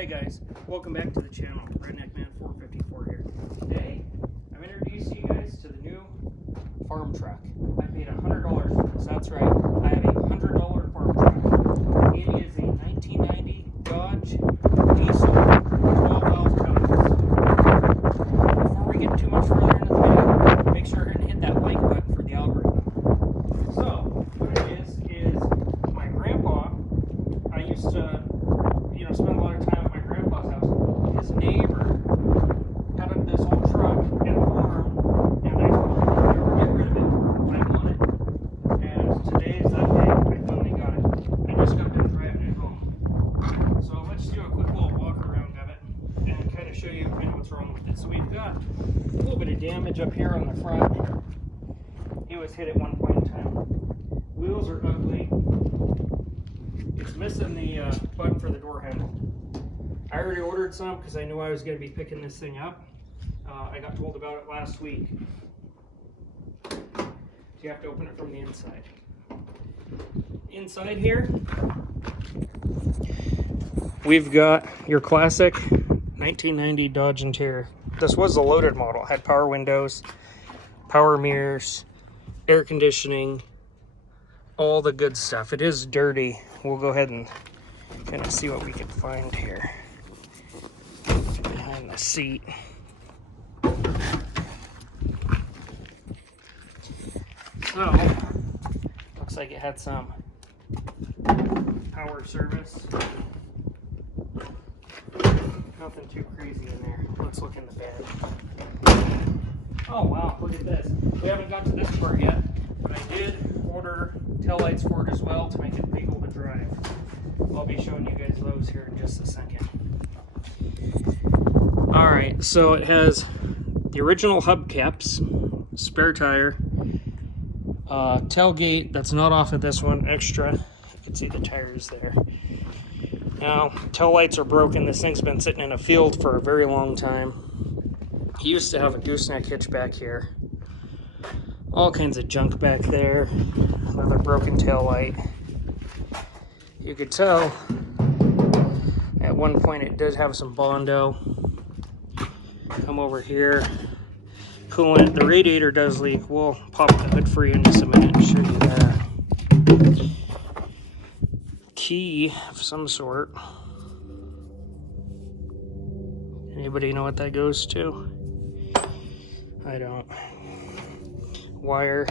Hey guys, welcome back to the channel. Redneck Man 454 here. Today, I'm introducing you guys to the new farm truck. I paid $100 for this. That's right, I have a $100 farm truck. It is a 1990 Dodge diesel 12V Cummins. Before we get too much further into the video, make sure and hit that like button for the algorithm. So, what it is my grandpa, I used to spend a lot of time at my grandpa's house. His neighbor had this old truck and a farm, and I told him I'd never get rid of it. I want it. And today's that day. I finally got it. I just got done driving it home. So let's do a quick little walk around of it and kind of show you kind of what's wrong with it. So we've got a little bit of damage up here on the front. He was hit at one point in time. Wheels are ugly. It's missing the button for the door handle. I already ordered some because I knew I was going to be picking this thing up. I got told about it last week. So you have to open it from the inside. Inside here, we've got your classic 1990 Dodge interior. This was a loaded model. It had power windows, power mirrors, air conditioning, all the good stuff. It is dirty. We'll go ahead and kind of see what we can find here behind the seat. So, looks like it had some power service. Nothing too crazy in there. Let's look in the bed. Oh wow, look at this. We haven't got to this part yet, but I did order taillights for it as well to make it legal to drive. I'll be showing you guys those here in just a second. Alright, so it has the original hubcaps, spare tire, tailgate that's not off of this one, extra. You can see the tires there. Now, taillights are broken. This thing's been sitting in a field for a very long time. He used to have a gooseneck hitch back here. All kinds of junk back there. Another broken tail light. You could tell at one point it did have some Bondo. Come over here. Coolant. The radiator does leak. We'll pop the hood for you in just a minute and show you that. Key of some sort. Anybody know what that goes to? I don't. Wire.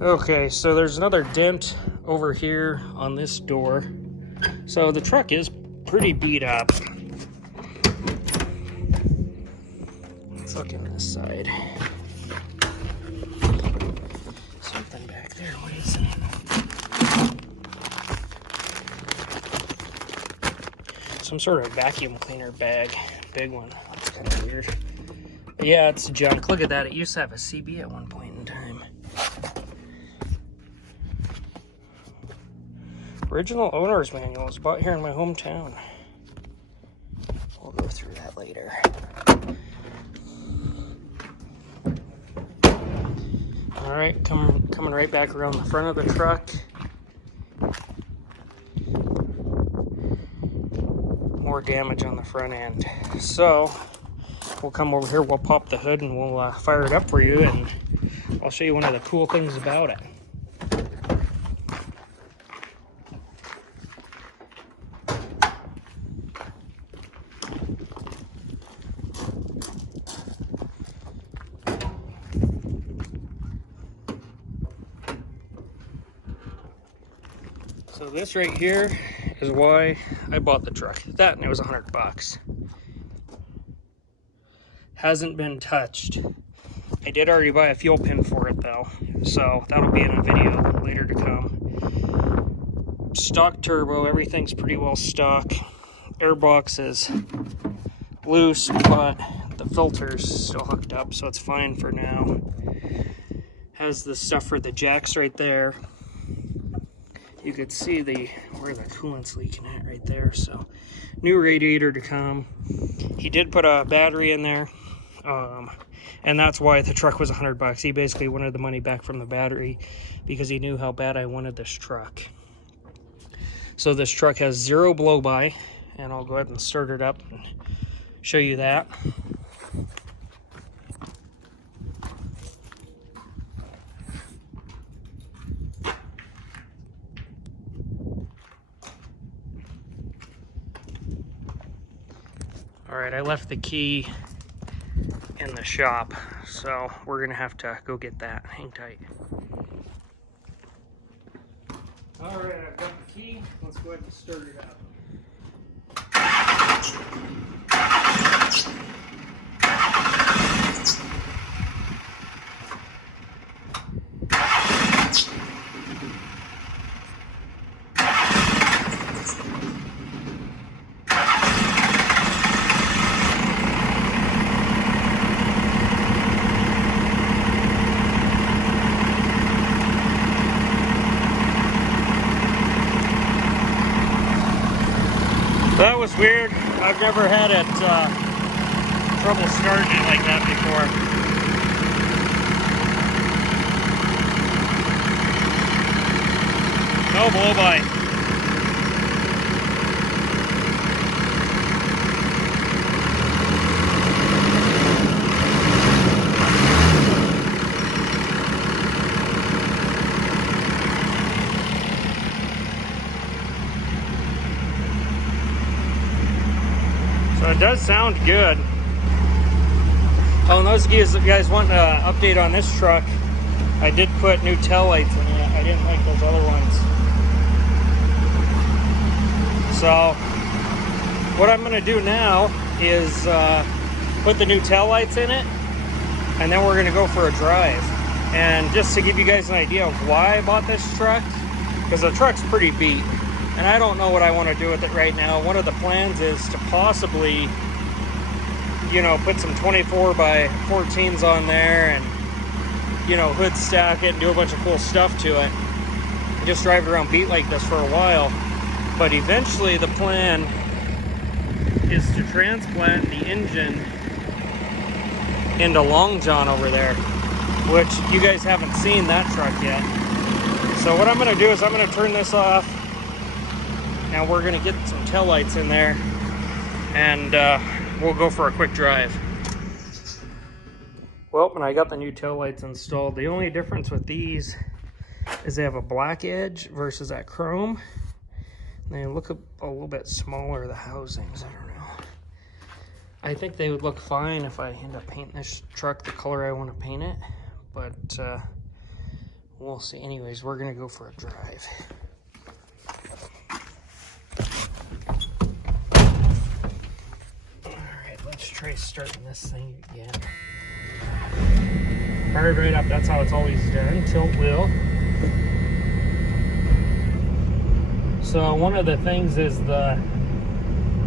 Okay, so there's another dent over here on this door. So the truck is pretty beat up. Let's look in this side. Something back there. What is it? Some sort of vacuum cleaner bag. Big one. That's kind of weird. But yeah, it's junk. Look at that. It used to have a CB at one point in time. Original owner's manual was bought here in my hometown. We'll go through that later. Alright, coming right back around the front of the truck. More damage on the front end. So, we'll come over here, we'll pop the hood and we'll fire it up for you, and I'll show you one of the cool things about it. So this right here is why I bought the truck. That, and it was $100. Hasn't been touched. I did already buy a fuel pin for it though, so that'll be in a video later to come. Stock turbo, everything's pretty well stock. Airbox is loose, but the filter's still hooked up, so it's fine for now. Has the stuff for the jacks right there. You could see where the coolant's leaking at right there. So new radiator to come. He did put a battery in there, and that's why the truck was $100. He basically wanted the money back from the battery because he knew how bad I wanted this truck. So this truck has 0 blow-by. and I'll go ahead and start it up and show you that. All right, I left the key in the shop, so we're gonna have to go get that. Hang tight. All right, I've got the key. Let's go ahead and start it up. That was weird. I've never had it trouble starting it like that before. No blow by. So it does sound good. Oh, and those of you guys want an update on this truck, I did put new tail lights in it. I didn't like those other ones. So what I'm gonna do now is put the new tail lights in it, and then we're gonna go for a drive. And just to give you guys an idea of why I bought this truck, because the truck's pretty beat, and I don't know what I want to do with it right now. One of the plans is to possibly, you know, put some 24 by 14s on there and, you know, hood stack it and do a bunch of cool stuff to it. Just drive it around beat like this for a while. But eventually the plan is to transplant the engine into Long John over there, which you guys haven't seen that truck yet. So what I'm going to do is I'm going to turn this off, and we're going to get some tail lights in there, and we'll go for a quick drive. Well, and I got the new tail lights installed. The only difference with these is they have a black edge versus that chrome. They look a little bit smaller, the housings. I don't know. I think they would look fine if I end up painting this truck the color I want to paint it, but we'll see. Anyways, we're going to go for a drive. Let's try starting this thing again. Fired right up, that's how it's always done. Tilt wheel. So one of the things is the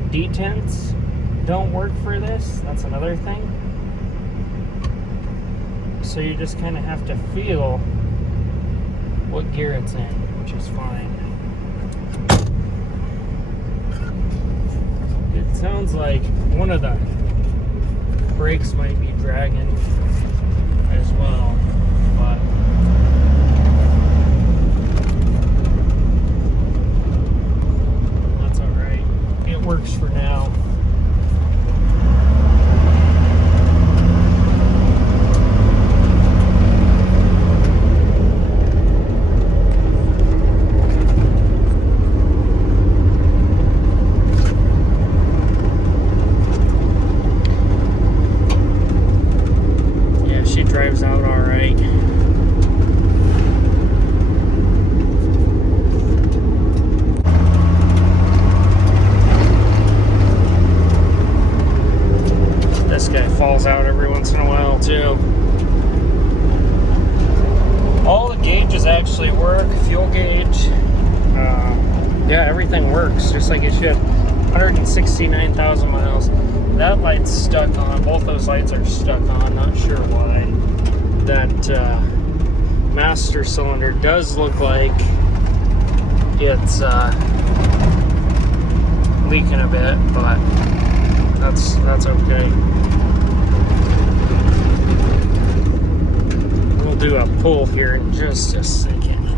detents don't work for this. That's another thing. So you just kind of have to feel what gear it's in, which is fine. It sounds like one of the brakes might be dragging as well, but that's all right. It works for now. Drives out all right. This guy falls out every once in a while too. All the gauges actually work. Fuel gauge, yeah, everything works just like it should. 169,000 miles. That light's stuck on. Both those lights are stuck on. Not sure why. That master cylinder does look like it's leaking a bit, but that's okay. We'll do a pull here in just a second.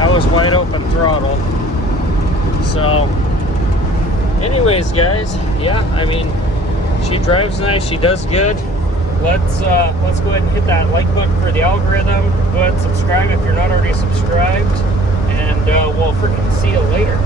That was wide open throttle. So, anyways, guys, yeah, I mean, she drives nice, she does good. Let's go ahead and hit that like button for the algorithm. Go ahead and subscribe if you're not already subscribed, and we'll freaking see you later.